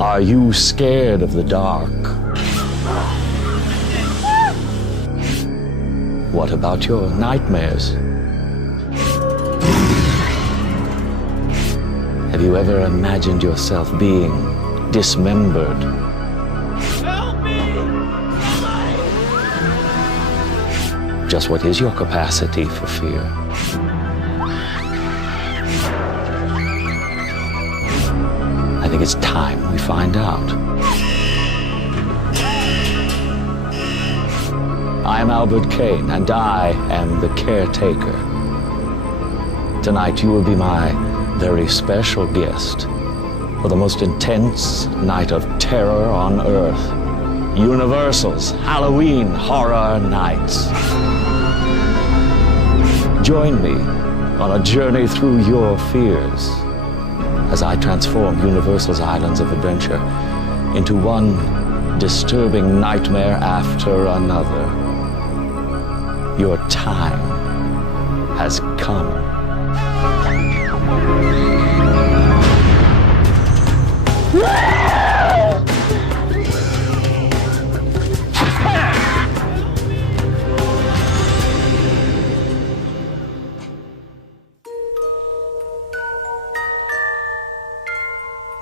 Are you scared of the dark? What about your nightmares? Have you ever imagined yourself being dismembered? Help me! Just what is your capacity for fear? I think it's time we find out. I am Albert Kane, and I am the caretaker. Tonight you will be my very special guest for the most intense night of terror on Earth. Universal's Halloween Horror Nights. Join me on a journey through your fears as I transform Universal's Islands of Adventure into one disturbing nightmare after another. Your time has come.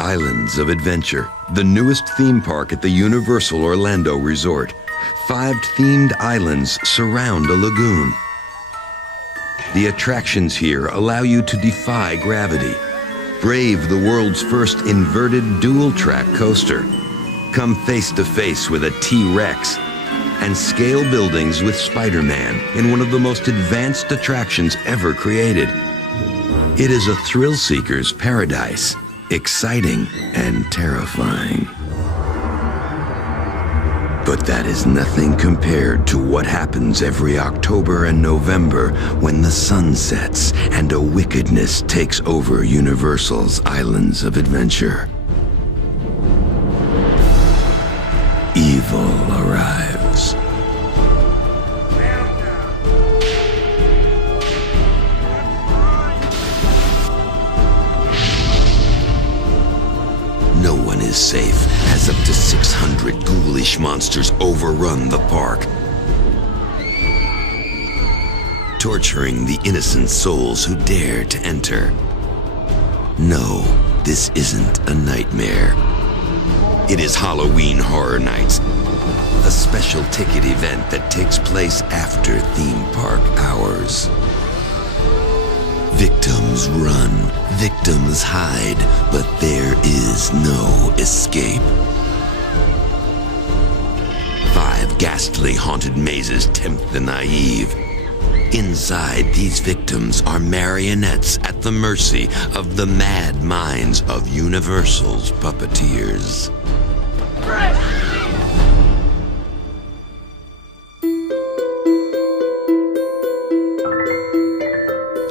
Islands of Adventure, the newest theme park at the Universal Orlando Resort. 5 themed islands surround a lagoon. The attractions here allow you to defy gravity, brave the world's first inverted dual-track coaster, come face to face with a T-Rex, and scale buildings with Spider-Man in one of the most advanced attractions ever created. It is a thrill-seeker's paradise. Exciting and terrifying. But that is nothing compared to what happens every October and November when the sun sets and a wickedness takes over Universal's Islands of Adventure. Evil arrives. No one is safe as up to 600 ghoulish monsters overrun the park, torturing the innocent souls who dare to enter. No, this isn't a nightmare. It is Halloween Horror Nights, a special ticket event that takes place after theme park hours. Victims run, victims hide, but there is no escape. 5 ghastly haunted mazes tempt the naive. Inside, these victims are marionettes at the mercy of the mad minds of Universal's puppeteers.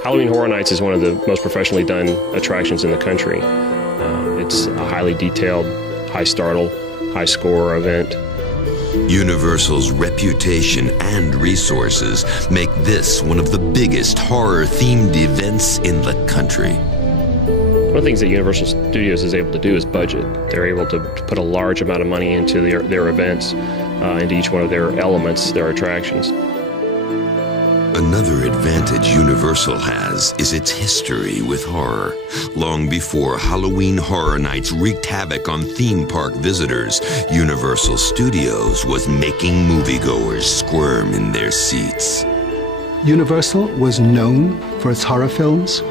Halloween Horror Nights is one of the most professionally done attractions in the country. It's a highly detailed, high startle, high score event. Universal's reputation and resources make this one of the biggest horror-themed events in the country. One of the things that Universal Studios is able to do is budget. They're able to put a large amount of money into their events, into each one of their elements, their attractions. Another advantage Universal has is its history with horror. Long before Halloween Horror Nights wreaked havoc on theme park visitors, Universal Studios was making moviegoers squirm in their seats. Universal was known for its horror films,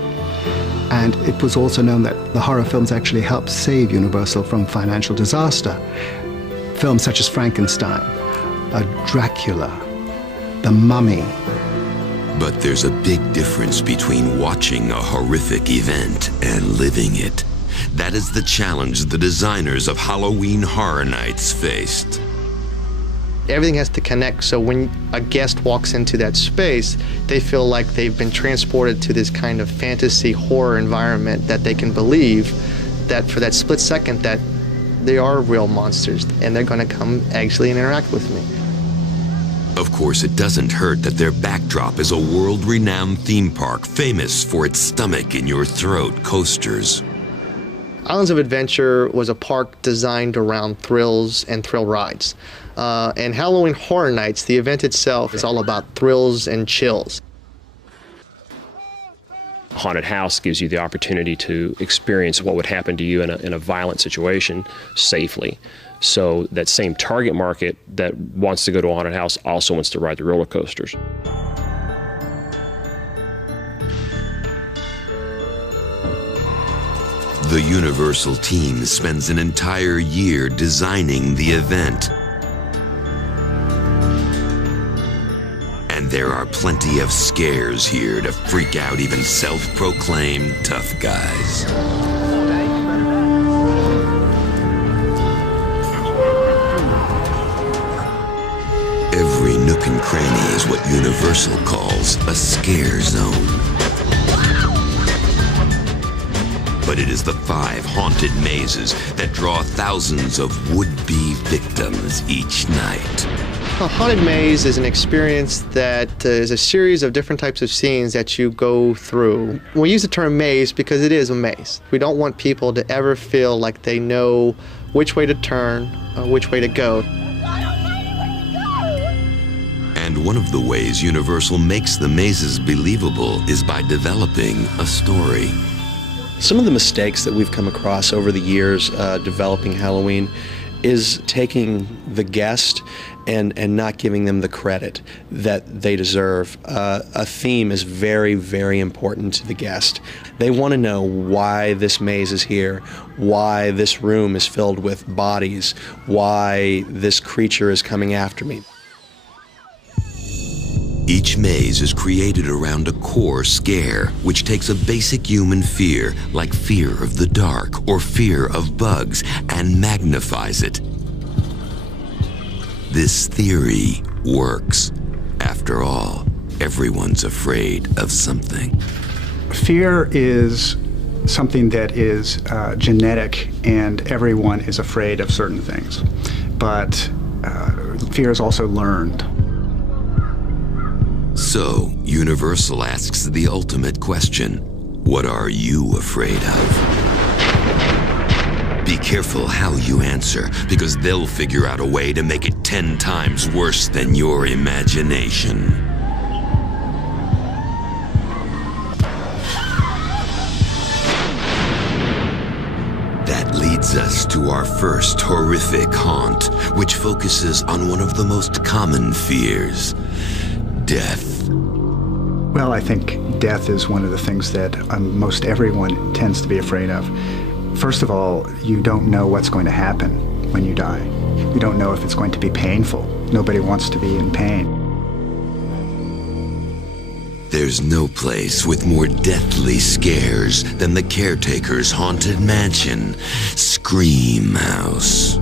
and it was also known that the horror films actually helped save Universal from financial disaster. Films such as Frankenstein, Dracula, The Mummy. But there's a big difference between watching a horrific event and living it. That is the challenge the designers of Halloween Horror Nights faced. Everything has to connect, so when a guest walks into that space, they feel like they've been transported to this kind of fantasy horror environment, that they can believe that for that split second that they are real monsters and they're going to come actually and interact with me. Of course, it doesn't hurt that their backdrop is a world-renowned theme park famous for its stomach-in-your-throat coasters. Islands of Adventure was a park designed around thrills and thrill rides. And Halloween Horror Nights, the event itself, is all about thrills and chills. Haunted house gives you the opportunity to experience what would happen to you in a violent situation safely. So that same target market that wants to go to a haunted house also wants to ride the roller coasters. The Universal team spends an entire year designing the event. And there are plenty of scares here to freak out even self-proclaimed tough guys. Every nook and cranny is what Universal calls a scare zone. But it is the 5 haunted mazes that draw thousands of would-be victims each night. A haunted maze is an experience that is a series of different types of scenes that you go through. We use the term maze because it is a maze. We don't want people to ever feel like they know which way to turn, which way to go. And one of the ways Universal makes the mazes believable is by developing a story. Some of the mistakes that we've come across over the years developing Halloween is taking the guest and not giving them the credit that they deserve. A theme is very, very important to the guest. They want to know why this maze is here, why this room is filled with bodies, why this creature is coming after me. Each maze is created around a core scare, which takes a basic human fear, like fear of the dark or fear of bugs, and magnifies it. This theory works. After all, everyone's afraid of something. Fear is something that is genetic, and everyone is afraid of certain things. But fear is also learned. So, Universal asks the ultimate question: what are you afraid of? Be careful how you answer, because they'll figure out a way to make it 10 times worse than your imagination. That leads us to our first horrific haunt, which focuses on one of the most common fears: death. Well, I think death is one of the things that most everyone tends to be afraid of. First of all, you don't know what's going to happen when you die. You don't know if it's going to be painful. Nobody wants to be in pain. There's no place with more deathly scares than the caretaker's haunted mansion, Scream House.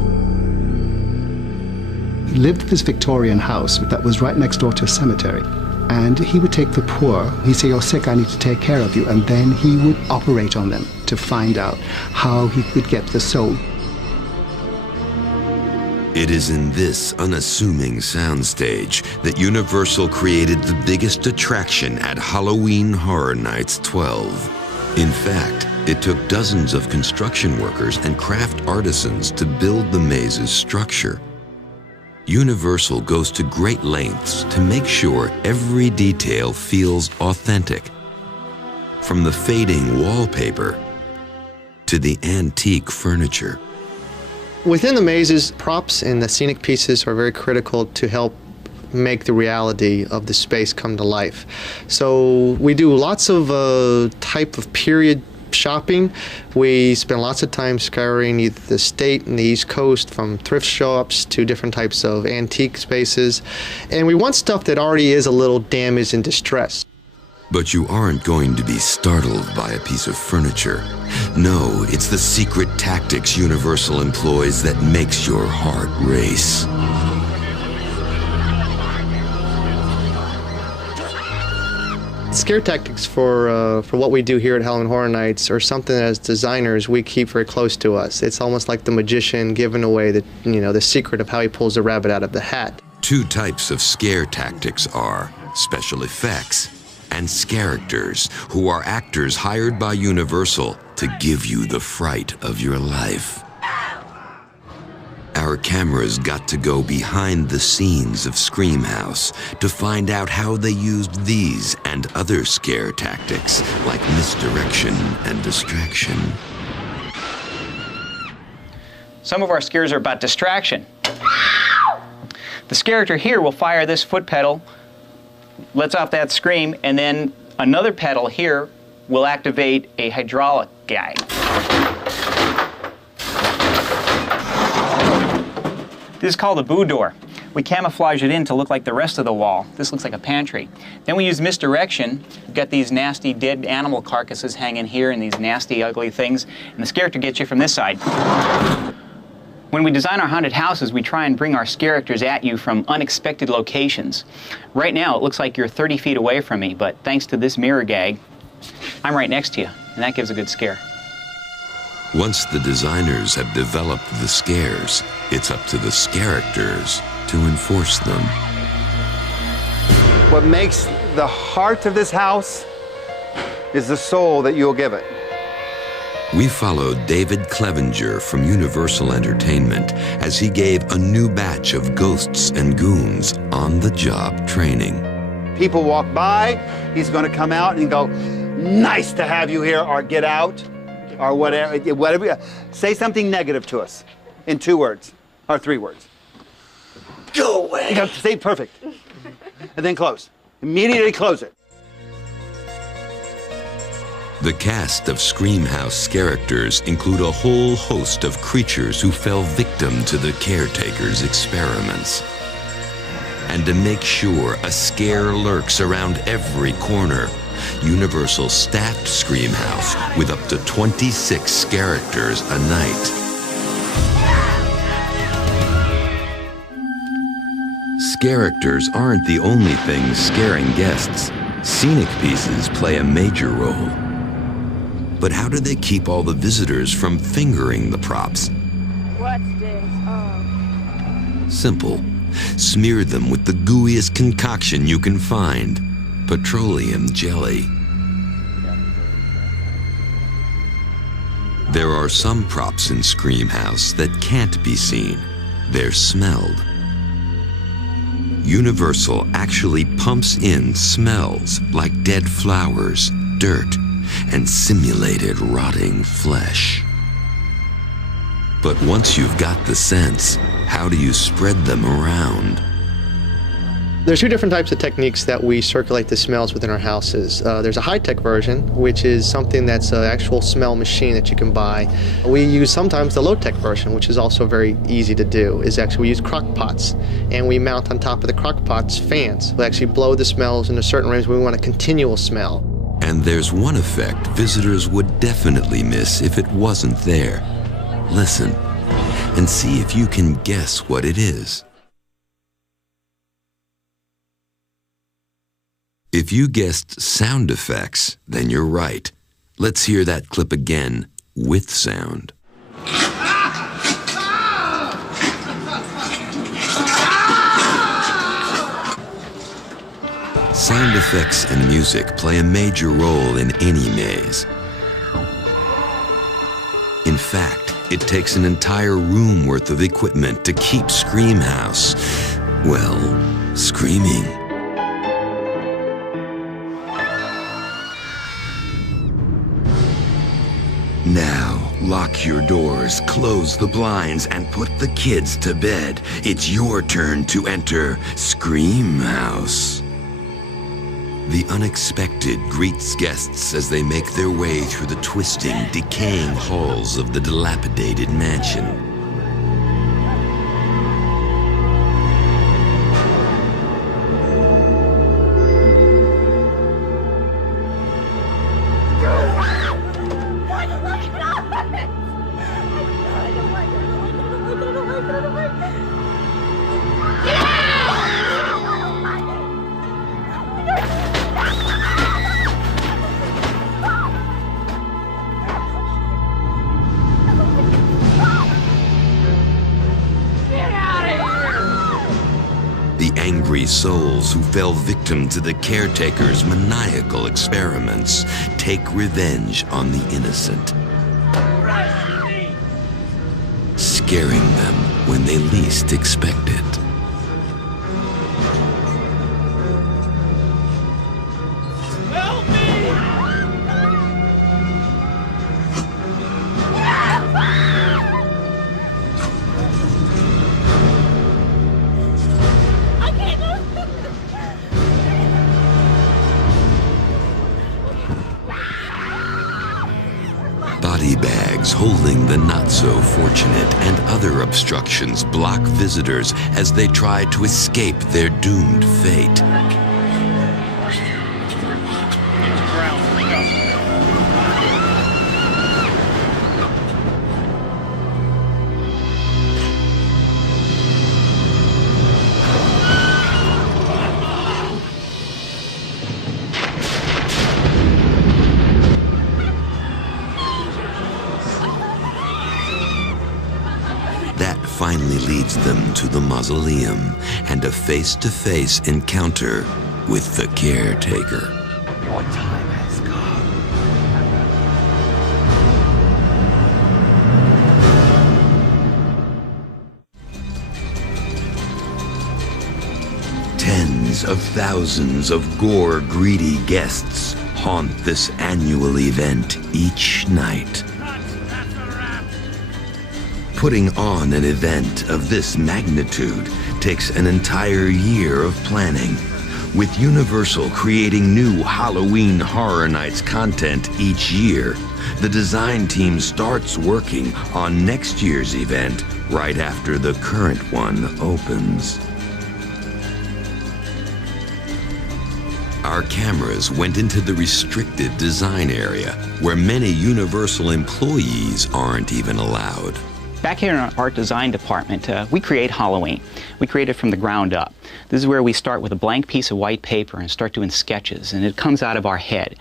He lived in this Victorian house that was right next door to a cemetery. And he would take the poor, he'd say, "You're sick, I need to take care of you." And then he would operate on them to find out how he could get the soul. It is in this unassuming soundstage that Universal created the biggest attraction at Halloween Horror Nights 12. In fact, it took dozens of construction workers and craft artisans to build the maze's structure. Universal goes to great lengths to make sure every detail feels authentic. From the fading wallpaper to the antique furniture. Within the mazes, props and the scenic pieces are very critical to help make the reality of the space come to life. So we do lots of type of period shopping. We spend lots of time scouring either the state and the East Coast, from thrift shops to different types of antique spaces. And we want stuff that already is a little damaged and distressed. But you aren't going to be startled by a piece of furniture. No, it's the secret tactics Universal employs that makes your heart race. Scare tactics for what we do here at Halloween Horror Nights are something that as designers we keep very close to us. It's almost like the magician giving away the secret of how he pulls the rabbit out of the hat. 2 types of scare tactics are special effects and scaracters, who are actors hired by Universal to give you the fright of your life. Our cameras got to go behind the scenes of Screamhouse to find out how they used these and other scare tactics like misdirection and distraction. Some of our scares are about distraction. The scare actor here will fire this foot pedal, lets off that scream, and then another pedal here will activate a hydraulic guide. This is called a boo door. We camouflage it in to look like the rest of the wall. This looks like a pantry. Then we use misdirection. We've got these nasty dead animal carcasses hanging here and these nasty ugly things, and the scare actor gets you from this side. When we design our haunted houses, we try and bring our scare actors at you from unexpected locations. Right now, it looks like you're 30 feet away from me, but thanks to this mirror gag, I'm right next to you, and that gives a good scare. Once the designers have developed the scares, it's up to the scare actors to enforce them. What makes the heart of this house is the soul that you'll give it. We followed David Clevenger from Universal Entertainment as he gave a new batch of ghosts and goons on-the-job training. People walk by, he's going to come out and go, "Nice to have you here," or "Get out," or whatever. Say something negative to us in 2 words or 3 words. Go away. You know, say perfect. And then close. Immediately close it. The cast of Screamhouse characters include a whole host of creatures who fell victim to the caretakers' experiments. And to make sure a scare lurks around every corner, Universal staffed Screamhouse with up to 26 characters a night. Characters aren't the only things scaring guests. Scenic pieces play a major role. But how do they keep all the visitors from fingering the props? What's this? Simple. Smear them with the gooeyest concoction you can find. Petroleum jelly. There are some props in Screamhouse that can't be seen. They're smelled. Universal actually pumps in smells like dead flowers, dirt, and simulated rotting flesh. But once you've got the scents, how do you spread them around? There's 2 different types of techniques that we circulate the smells within our houses. There's a high-tech version, which is something that's an actual smell machine that you can buy. We use sometimes the low-tech version, which is also very easy to do, is actually we use crock pots, and we mount on top of the crock pots fans. We actually blow the smells in a certain range. We want a continual smell. And there's one effect visitors would definitely miss if it wasn't there. Listen and see if you can guess what it is. If you guessed sound effects, then you're right. Let's hear that clip again with sound. Sound effects and music play a major role in any maze. In fact, it takes an entire room worth of equipment to keep Screamhouse, well, screaming. Now, lock your doors, close the blinds, and put the kids to bed. It's your turn to enter Screamhouse. The unexpected greets guests as they make their way through the twisting, decaying halls of the dilapidated mansion. Souls who fell victim to the caretakers' maniacal experiments take revenge on the innocent. scaring them when they least expect it. Help me! I can't move! Body bags holding the not-so-fortunate and other obstructions block visitors as they try to escape their doomed fate. That finally leads them to the mausoleum and a face-to-face encounter with the caretaker. Your time has come. Tens of thousands of gore-greedy guests haunt this annual event each night. Putting on an event of this magnitude takes an entire year of planning, with Universal creating new Halloween Horror Nights content each year. The design team starts working on next year's event right after the current one opens. Our cameras went into the restricted design area, where many Universal employees aren't even allowed. Back here in our art design department, we create Halloween. We create it from the ground up. This is where we start with a blank piece of white paper and start doing sketches, and it comes out of our head.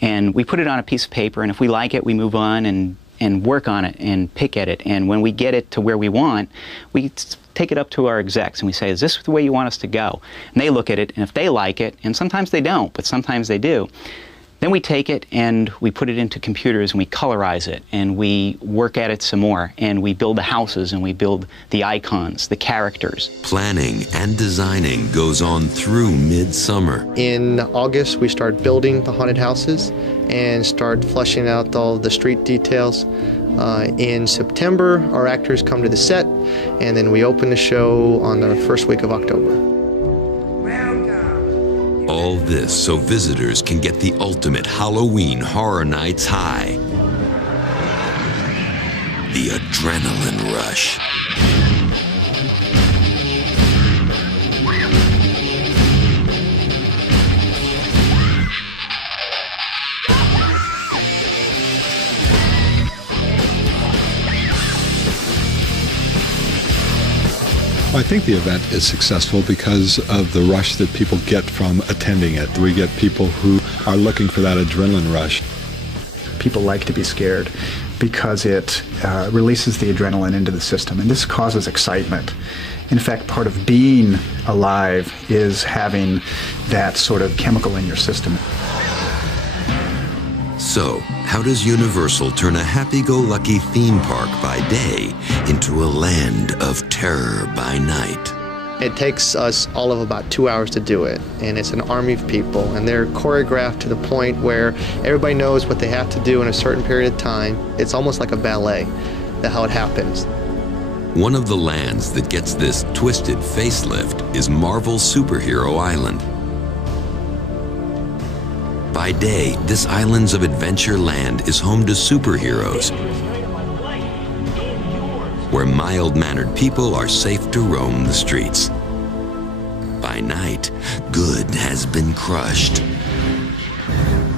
And we put it on a piece of paper, and if we like it, we move on and work on it and pick at it. And when we get it to where we want, we take it up to our execs and we say, is this the way you want us to go? And they look at it, and if they like it, and sometimes they don't, but sometimes they do, then we take it and we put it into computers and we colorize it and we work at it some more and we build the houses and we build the icons, the characters. Planning and designing goes on through midsummer. In August, we start building the haunted houses and start fleshing out all the street details. In September, our actors come to the set, and then we open the show on the first week of October. All this so visitors can get the ultimate Halloween Horror Nights high. The adrenaline rush. I think the event is successful because of the rush that people get from attending it. We get people who are looking for that adrenaline rush. People like to be scared because it releases the adrenaline into the system, and this causes excitement. In fact, part of being alive is having that sort of chemical in your system. So, how does Universal turn a happy-go-lucky theme park by day into a land of terror by night? It takes us all of about 2 hours to do it, and it's an army of people, and they're choreographed to the point where everybody knows what they have to do in a certain period of time. It's almost like a ballet, that's how it happens. One of the lands that gets this twisted facelift is Marvel Superhero Island. By day, this Islands of Adventure land is home to superheroes, where mild-mannered people are safe to roam the streets. By night, good has been crushed.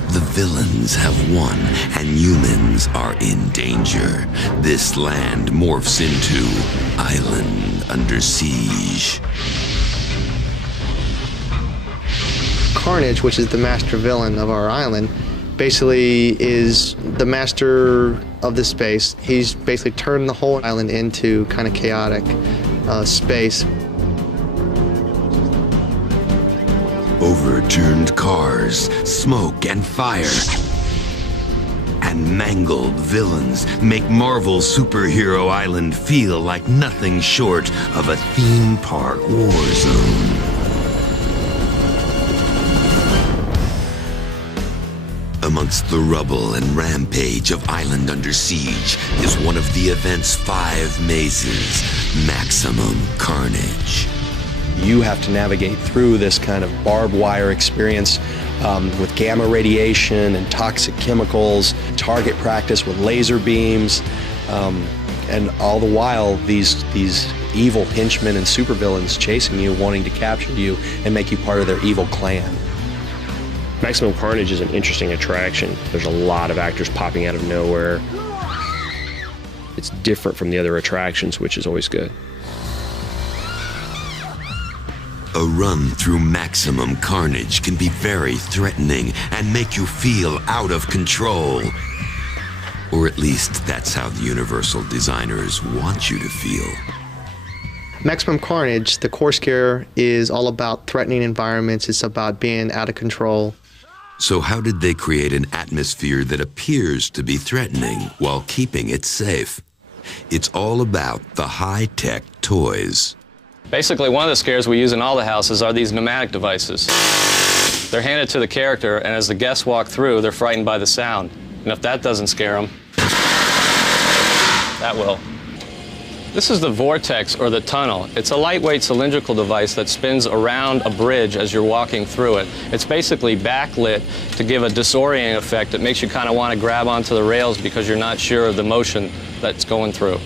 The villains have won, and humans are in danger. This land morphs into Island Under Siege. Carnage, which is the master villain of our island, basically is the master of the space. He's basically turned the whole island into kind of chaotic space. Overturned cars, smoke and fire. And and mangled villains make Marvel Superhero Island feel like nothing short of a theme park war zone. Amongst the rubble and rampage of Island Under Siege is one of the event's 5 mazes, Maximum Carnage. You have to navigate through this kind of barbed wire experience with gamma radiation and toxic chemicals, target practice with laser beams, and all the while these evil henchmen and supervillains chasing you, wanting to capture you and make you part of their evil clan. Maximum Carnage is an interesting attraction. There's a lot of actors popping out of nowhere. It's different from the other attractions, which is always good. A run through Maximum Carnage can be very threatening and make you feel out of control. Or at least that's how the Universal designers want you to feel. Maximum Carnage, the core scare, is all about threatening environments. It's about being out of control. So how did they create an atmosphere that appears to be threatening while keeping it safe? It's all about the high-tech toys. Basically, one of the scares we use in all the houses are these pneumatic devices. They're handed to the character, and as the guests walk through, they're frightened by the sound. And if that doesn't scare them, that will. This is the vortex, or the tunnel. It's a lightweight cylindrical device that spins around a bridge as you're walking through it. It's basically backlit to give a disorienting effect that makes you kind of want to grab onto the rails because you're not sure of the motion that's going through.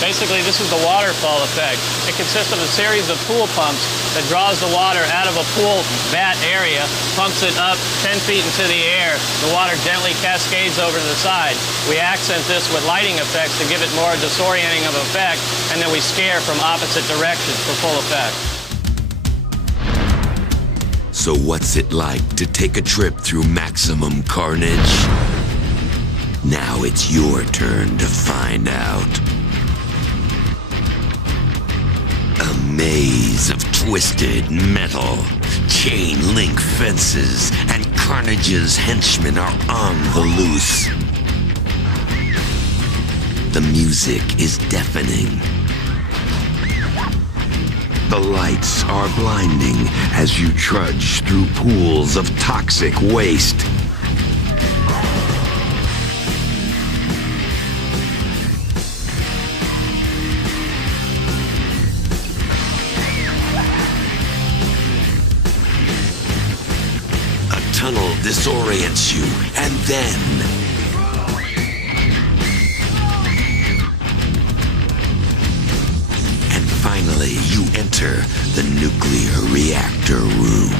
Basically, this is the waterfall effect. It consists of a series of pool pumps that draws the water out of a pool vat area, pumps it up 10 feet into the air. The water gently cascades over to the side. We accent this with lighting effects to give it more disorienting of effect, and then we scare from opposite directions for full effect. So what's it like to take a trip through Maximum Carnage? Now it's your turn to find out. A maze of twisted metal, chain link fences, and Carnage's henchmen are on the loose. The music is deafening. The lights are blinding as you trudge through pools of toxic waste. Tunnel disorients you, and then finally you enter the nuclear reactor room.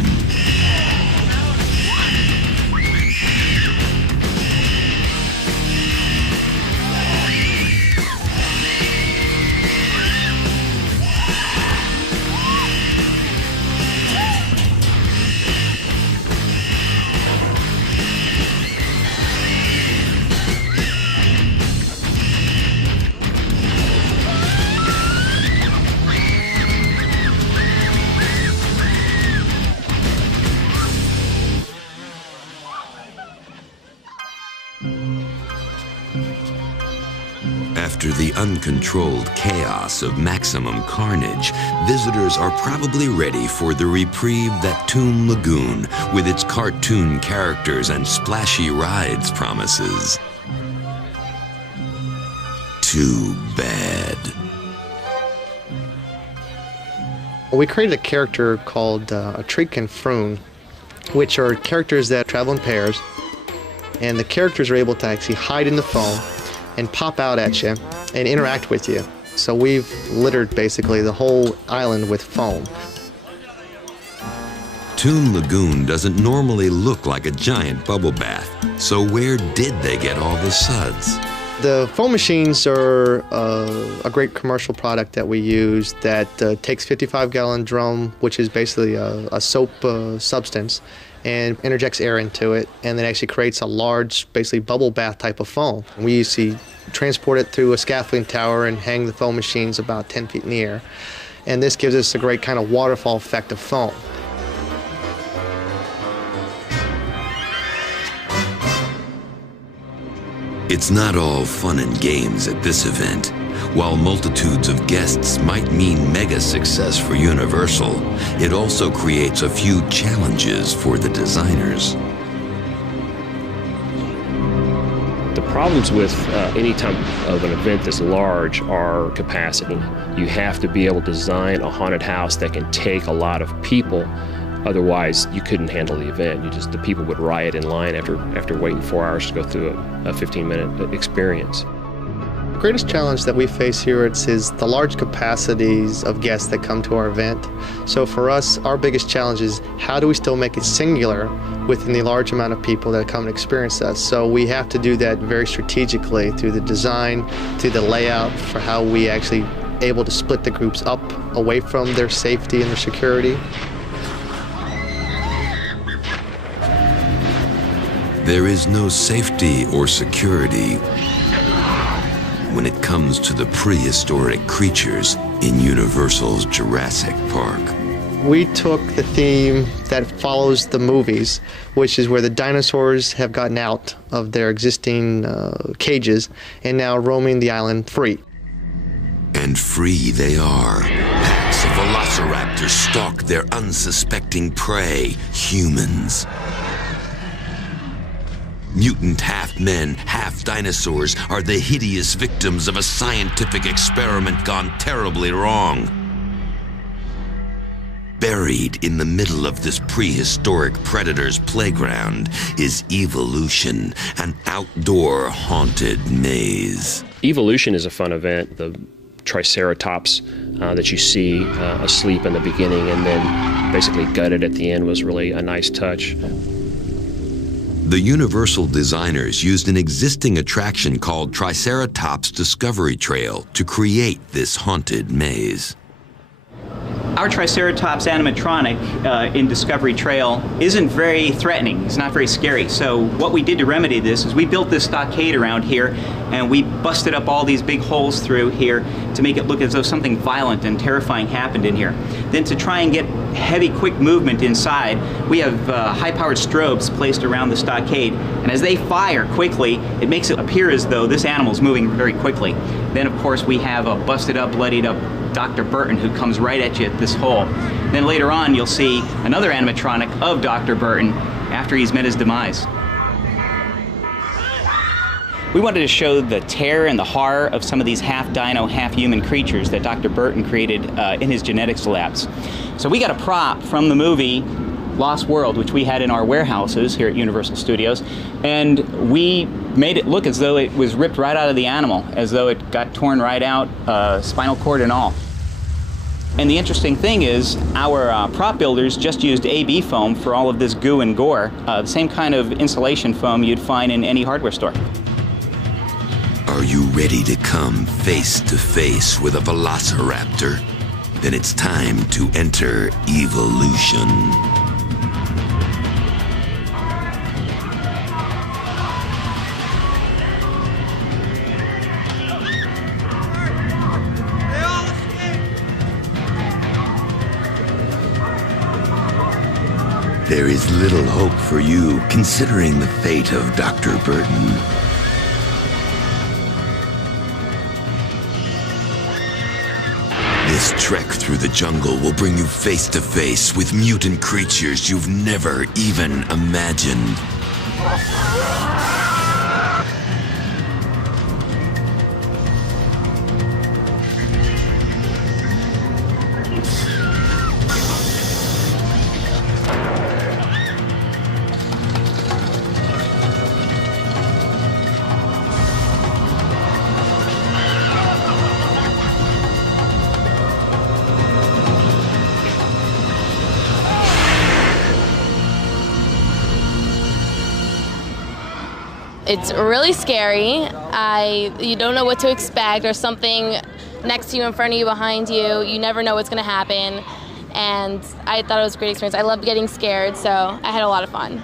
After the uncontrolled chaos of Maximum Carnage, visitors are probably ready for the reprieve that Toon Lagoon, with its cartoon characters and splashy rides, promises. Too bad. We created a character called a Treek and Froon, which are characters that travel in pairs, and the characters are able to actually hide in the foam and pop out at you and interact with you. So we've littered basically the whole island with foam. Toon Lagoon doesn't normally look like a giant bubble bath, so where did they get all the suds? The foam machines are a great commercial product that we use that takes 55-gallon drum, which is basically a soap substance, and interjects air into it, and then actually creates a large, basically bubble bath type of foam. We usually transport it through a scaffolding tower and hang the foam machines about 10 feet in the air. And this gives us a great kind of waterfall effect of foam. It's not all fun and games at this event. While multitudes of guests might mean mega success for Universal, it also creates a few challenges for the designers. The problems with any type of an event this large are capacity. You have to be able to design a haunted house that can take a lot of people. Otherwise, you couldn't handle the event. The people would riot in line after waiting 4 hours to go through a 15-minute experience. The greatest challenge that we face here is the large capacities of guests that come to our event. So for us, our biggest challenge is how do we still make it singular within the large amount of people that come and experience us. So we have to do that very strategically through the design, through the layout, for how we actually able to split the groups up away from their safety and their security. There is no safety or security when it comes to the prehistoric creatures in Universal's Jurassic Park. We took the theme that follows the movies, which is where the dinosaurs have gotten out of their existing cages and now roaming the island free. And free they are. Packs of velociraptors stalk their unsuspecting prey, humans. Mutant half-men, half-dinosaurs are the hideous victims of a scientific experiment gone terribly wrong. Buried in the middle of this prehistoric predator's playground is Evolution, an outdoor haunted maze. Evolution is a fun event. The Triceratops that you see asleep in the beginning and then basically gutted at the end was really a nice touch. The Universal designers used an existing attraction called Triceratops Discovery Trail to create this haunted maze. Our Triceratops animatronic in Discovery Trail isn't very threatening. It's not very scary. So what we did to remedy this is we built this stockade around here and we busted up all these big holes through here to make it look as though something violent and terrifying happened in here. Then to try and get heavy, quick movement inside, we have high-powered strobes placed around the stockade. And as they fire quickly, it makes it appear as though this animal is moving very quickly. Then, of course, we have a busted up, bloodied up Dr. Burton who comes right at you at this hole. Then later on, you'll see another animatronic of Dr. Burton after he's met his demise. We wanted to show the terror and the horror of some of these half-dino, half-human creatures that Dr. Burton created in his genetics labs. So we got a prop from the movie Lost World, which we had in our warehouses here at Universal Studios, and we made it look as though it was ripped right out of the animal, as though it got torn right out, spinal cord and all. And the interesting thing is, our prop builders just used AB foam for all of this goo and gore, the same kind of insulation foam you'd find in any hardware store. Are you ready to come face to face with a velociraptor? Then it's time to enter Evolution. There is little hope for you, considering the fate of Dr. Burton. This trek through the jungle will bring you face to face with mutant creatures you've never even imagined. It's really scary. You don't know what to expect. There's something next to you, in front of you, behind you. You never know what's going to happen. And I thought it was a great experience. I loved getting scared, so I had a lot of fun.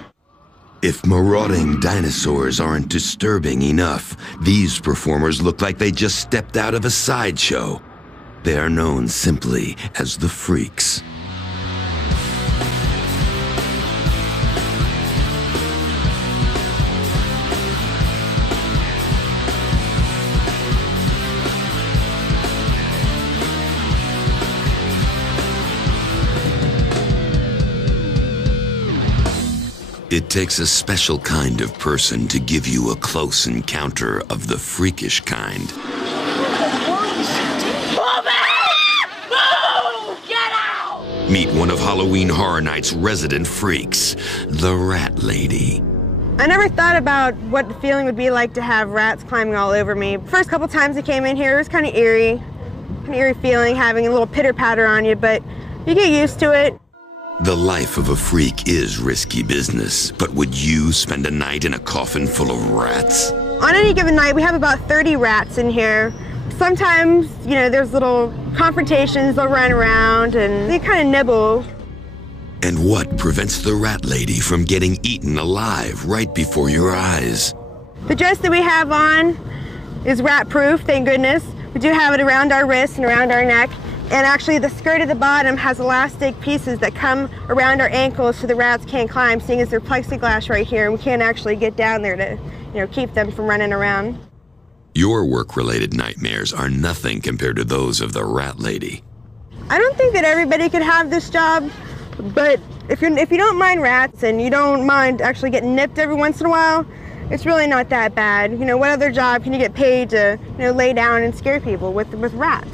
If marauding dinosaurs aren't disturbing enough, these performers look like they just stepped out of a sideshow. They are known simply as the Freaks. It takes a special kind of person to give you a close encounter of the freakish kind. Move it! Move! Get out! Meet one of Halloween Horror Nights' resident freaks, the Rat Lady. I never thought about what the feeling would be like to have rats climbing all over me. First couple times I came in here, it was kind of eerie feeling, having a little pitter-patter on you, but you get used to it. The life of a freak is risky business, but would you spend a night in a coffin full of rats? On any given night, we have about 30 rats in here. Sometimes, you know, there's little confrontations, they'll run around and they kind of nibble. And what prevents the Rat Lady from getting eaten alive right before your eyes? The dress that we have on is rat-proof, thank goodness. We do have it around our wrists and around our neck. And actually the skirt at the bottom has elastic pieces that come around our ankles so the rats can't climb, seeing as they're plexiglass right here, and we can't actually get down there to, you know, keep them from running around. Your work-related nightmares are nothing compared to those of the Rat Lady. I don't think that everybody could have this job, but if you don't mind rats and you don't mind actually getting nipped every once in a while, it's really not that bad. You know, what other job can you get paid to, you know, lay down and scare people with rats?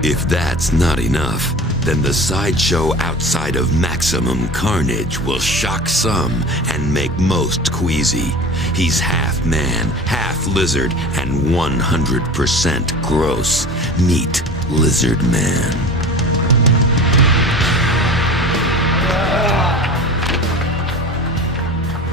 If that's not enough, then the sideshow outside of maximum carnage will shock some and make most queasy. He's half man, half lizard, and 100% gross. Meet Lizard Man.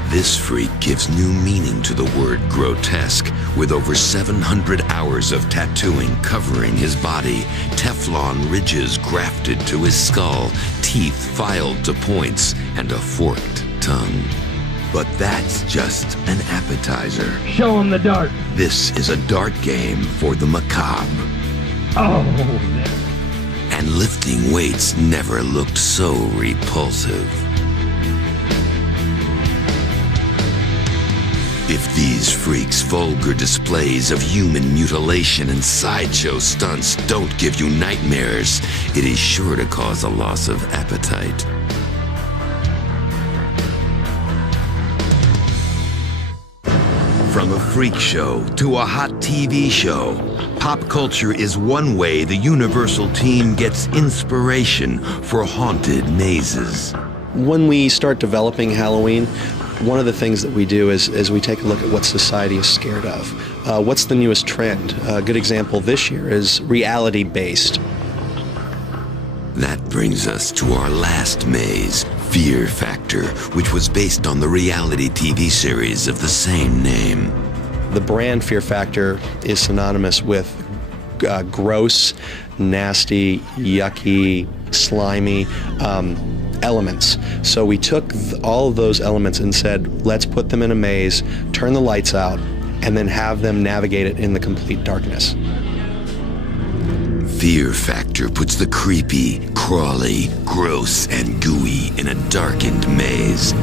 This freak gives new meaning to the word grotesque, with over 700 hours of tattooing covering his body, Teflon ridges grafted to his skull, teeth filed to points, and a forked tongue. But that's just an appetizer. Show him the dart. This is a dart game for the macabre. Oh, And lifting weights never looked so repulsive. If these freaks' vulgar displays of human mutilation and sideshow stunts don't give you nightmares, it is sure to cause a loss of appetite. From a freak show to a hot TV show, pop culture is one way the Universal team gets inspiration for haunted mazes. When we start developing Halloween, one of the things that we do is we take a look at what society is scared of. What's the newest trend? A good example this year is reality-based. That brings us to our last maze, Fear Factor, which was based on the reality TV series of the same name. The brand Fear Factor is synonymous with gross, nasty, yucky, slimy elements. So we took all of those elements and said, let's put them in a maze, turn the lights out, and then have them navigate it in the complete darkness. Fear Factor puts the creepy, crawly, gross, and gooey in a darkened maze.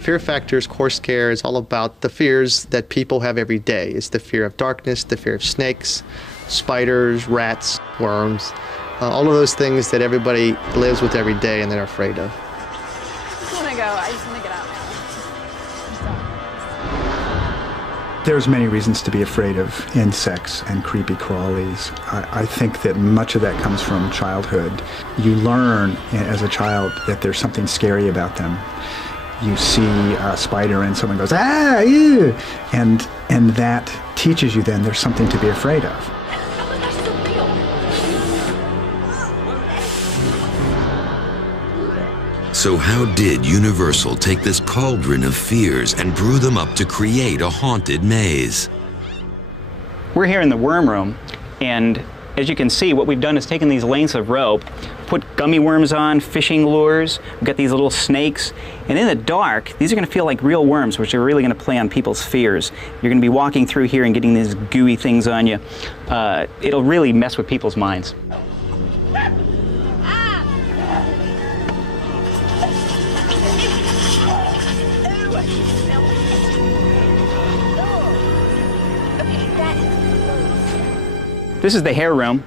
Fear Factor's core scare is all about the fears that people have every day. It's the fear of darkness, the fear of snakes, spiders, rats, worms, all of those things that everybody lives with every day and they're afraid of. I just want to go. I just want to get out now. There's many reasons to be afraid of insects and creepy crawlies. I think that much of that comes from childhood. You learn as a child that there's something scary about them. You see a spider and someone goes, ah, ew, and that teaches you then there's something to be afraid of. So how did Universal take this cauldron of fears and brew them up to create a haunted maze? We're here in the worm room, and As you can see, what we've done is taken these lengths of rope, put gummy worms on, fishing lures, we've got these little snakes, and in the dark, these are going to feel like real worms, which are really going to play on people's fears. You're going to be walking through here and getting these gooey things on you. It'll really mess with people's minds. This is the hair room.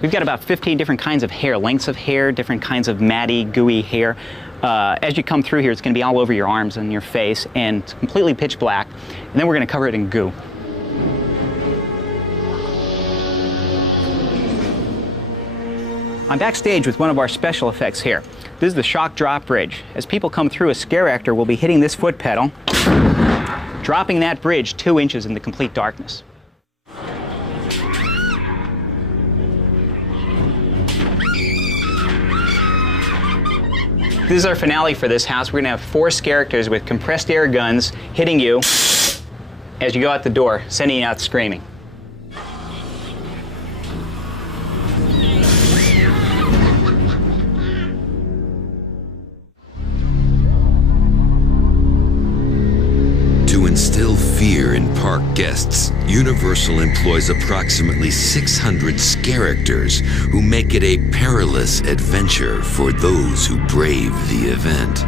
We've got about 15 different kinds of hair, lengths of hair, different kinds of matty, gooey hair. As you come through here, it's going to be all over your arms and your face, and it's completely pitch black. And then we're going to cover it in goo. I'm backstage with one of our special effects here. This is the shock drop bridge. As people come through, a scare actor will be hitting this foot pedal, dropping that bridge 2 inches into complete darkness. This is our finale for this house. We're going to have 4 characters with compressed air guns hitting you as you go out the door, sending you out screaming. To instill fear in park guests, Universal employs approximately 600 characters who make it a perilous adventure for those who brave the event.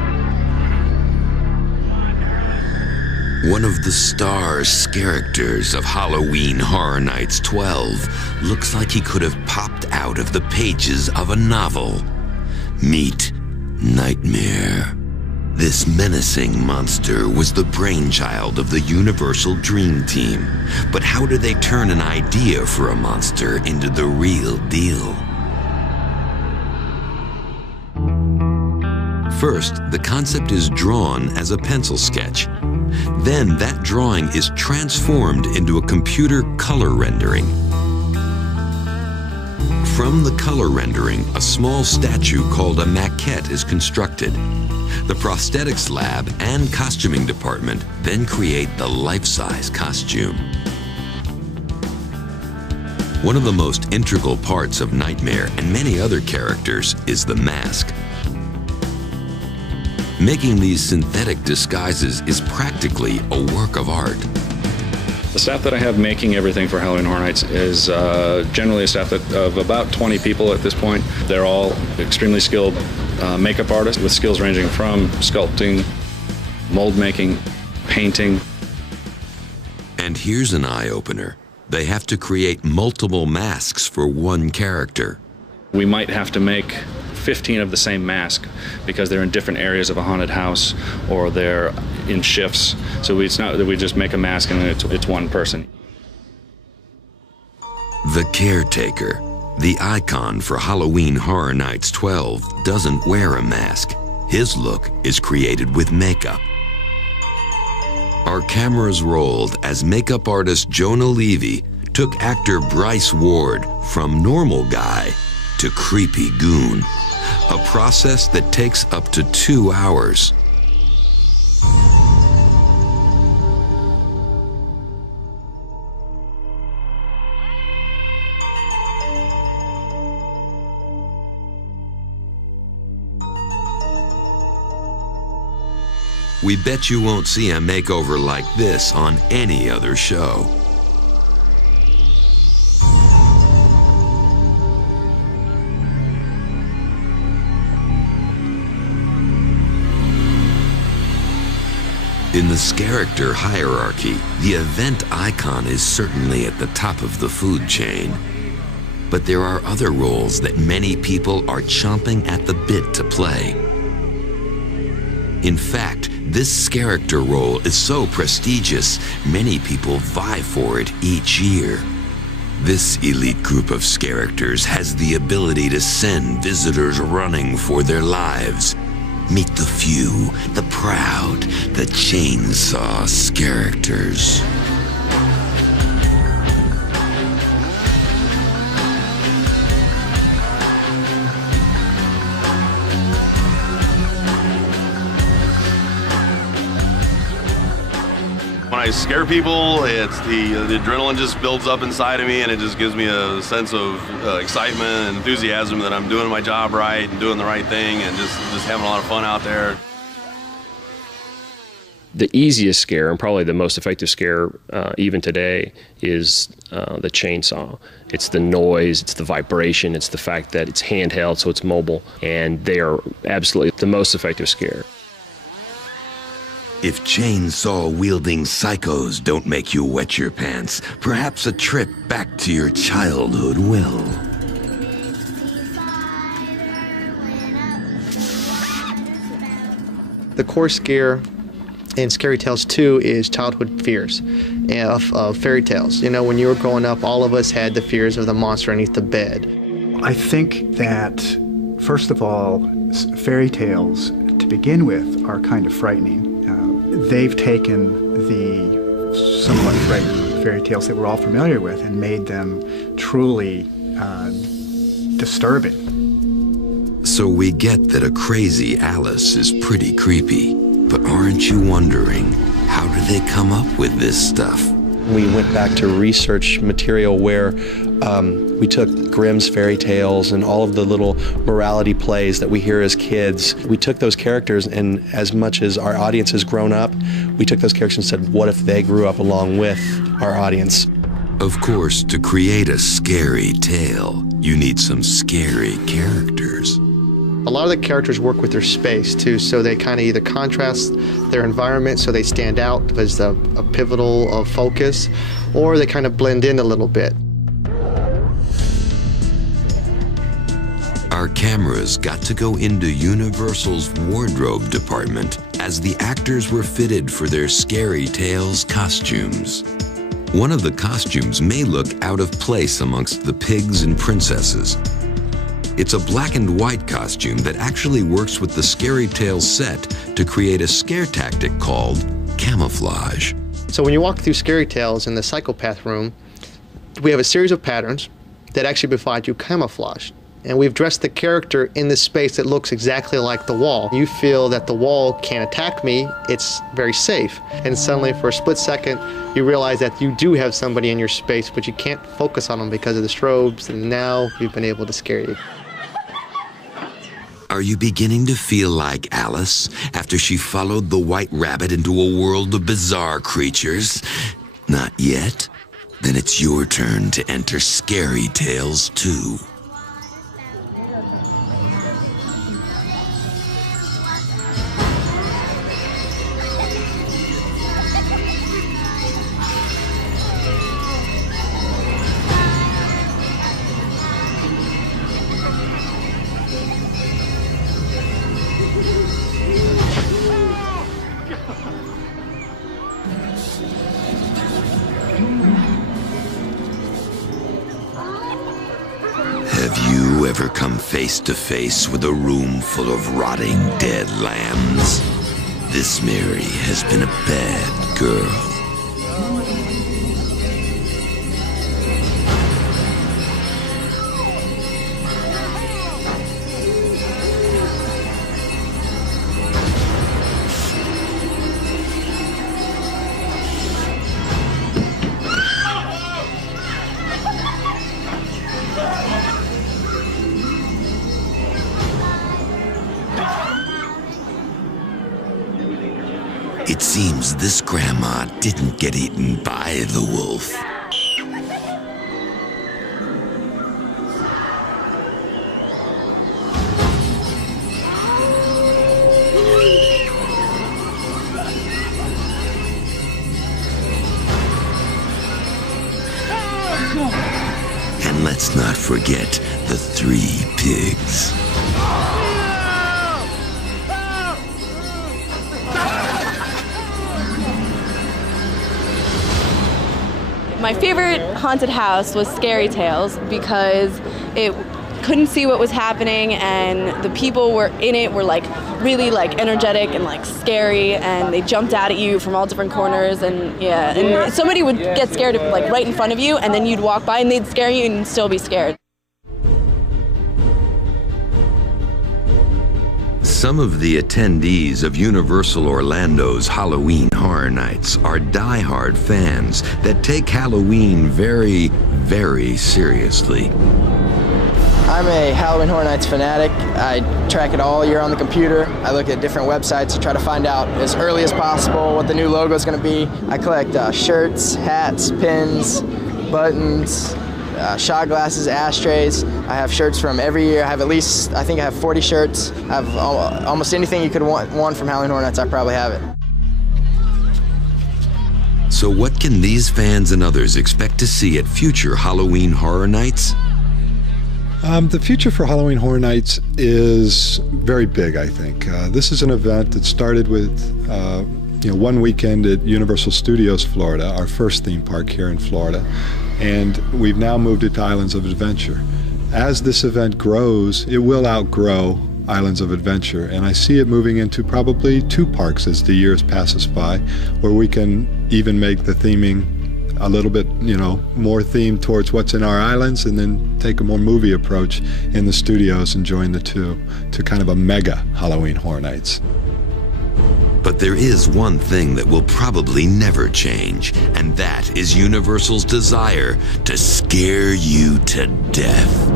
One of the star's characters of Halloween Horror Nights 12 looks like he could have popped out of the pages of a novel. Meet Nightmare. This menacing monster was the brainchild of the Universal Dream Team. But how do they turn an idea for a monster into the real deal? First, the concept is drawn as a pencil sketch. Then that drawing is transformed into a computer color rendering. From the color rendering, a small statue called a maquette is constructed. The prosthetics lab and costuming department then create the life-size costume. One of the most integral parts of Nightmare and many other characters is the mask. Making these synthetic disguises is practically a work of art. The staff that I have making everything for Halloween Horror Nights is generally a staff of about 20 people at this point. They're all extremely skilled makeup artists with skills ranging from sculpting, mold making, painting. And here's an eye-opener. They have to create multiple masks for one character. We might have to make 15 of the same mask because they're in different areas of a haunted house or they're in shifts. So it's not that we just make a mask and it's one person. The caretaker, the icon for Halloween Horror Nights 12, doesn't wear a mask. His look is created with makeup. Our cameras rolled as makeup artist Jonah Levy took actor Bryce Ward from normal guy to creepy goon, a process that takes up to 2 hours. We bet you won't see a makeover like this on any other show. In the character hierarchy, the event icon is certainly at the top of the food chain. But there are other roles that many people are chomping at the bit to play. In fact, this character role is so prestigious, many people vie for it each year. This elite group of characters has the ability to send visitors running for their lives. Meet the few, the proud, the chainsaw characters. When I I scare people, the adrenaline just builds up inside of me, and it just gives me a sense of excitement and enthusiasm that I'm doing my job right and doing the right thing and just having a lot of fun out there. The easiest scare, and probably the most effective scare even today, is the chainsaw. It's the noise, it's the vibration, it's the fact that it's handheld, so it's mobile, and they are absolutely the most effective scare. If chainsaw-wielding psychos don't make you wet your pants, perhaps a trip back to your childhood will. The core scare in Scary Tales 2 is childhood fears of fairy tales. You know, when you were growing up, all of us had the fears of the monster underneath the bed. I think that, first of all, fairy tales, to begin with, are kind of frightening. They've taken the somewhat frightening fairy tales that we're all familiar with and made them truly disturbing. So we get that a crazy Alice is pretty creepy, but aren't you wondering, how do they come up with this stuff? We went back to research material where we took Grimm's fairy tales and all of the little morality plays that we hear as kids. We took those characters, and as much as our audience has grown up, we took those characters and said, what if they grew up along with our audience? Of course, to create a scary tale, you need some scary characters. A lot of the characters work with their space too, so they kind of either contrast their environment so they stand out as a pivotal focus, or they kind of blend in a little bit. Our cameras got to go into Universal's wardrobe department as the actors were fitted for their Scary Tales costumes. One of the costumes may look out of place amongst the pigs and princesses. It's a black and white costume that actually works with the Scary Tales set to create a scare tactic called camouflage. So when you walk through Scary Tales in the psychopath room, we have a series of patterns that actually provide you camouflage. And we've dressed the character in this space that looks exactly like the wall. You feel that the wall can't attack me, it's very safe. And suddenly for a split second, you realize that you do have somebody in your space, but you can't focus on them because of the strobes, and now we've been able to scare you. Are you beginning to feel like Alice after she followed the white rabbit into a world of bizarre creatures? Not yet? Then it's your turn to enter Scary Tales 2. Have you ever come face to face with a room full of rotting dead lambs? This Mary has been a bad girl. It seems this grandma didn't get eaten by the wolf. And let's not forget the 3 pigs. My favorite haunted house was Scary Tales because it couldn't see what was happening, and the people were in it were like really like energetic and like scary, and they jumped out at you from all different corners, and yeah, and somebody would get scared like right in front of you, and then you'd walk by and they'd scare you and still be scared. Some of the attendees of Universal Orlando's Halloween Horror Nights are die-hard fans that take Halloween very, very seriously. I'm a Halloween Horror Nights fanatic. I track it all year on the computer. I look at different websites to try to find out as early as possible what the new logo is going to be. I collect shirts, hats, pins, buttons, shot glasses, ashtrays. I have shirts from every year. I have at least, I think I have 40 shirts. I have almost anything you could want from Halloween Horror Nights, I probably have it. So what can these fans and others expect to see at future Halloween Horror Nights? The future for Halloween Horror Nights is very big, I think. This is an event that started with one weekend at Universal Studios Florida, our first theme park here in Florida, and we've now moved it to Islands of Adventure. As this event grows, it will outgrow Islands of Adventure, and I see it moving into probably 2 parks as the years pass us by, where we can even make the theming a little bit, more themed towards what's in our islands, and then take a more movie approach in the studios and join the two to kind of a mega Halloween Horror Nights. But there is one thing that will probably never change, and that is Universal's desire to scare you to death.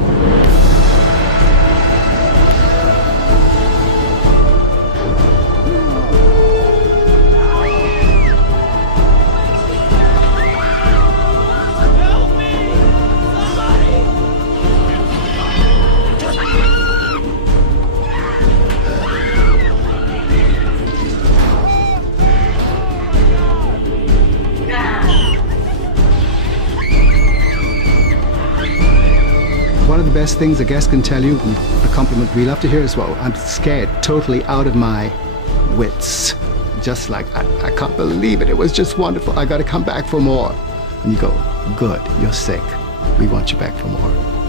One of the best things a guest can tell you, a compliment we love to hear is, well, I'm scared, totally out of my wits. Just like, I can't believe it. It was just wonderful. I got to come back for more. And you go, good, you're sick. We want you back for more.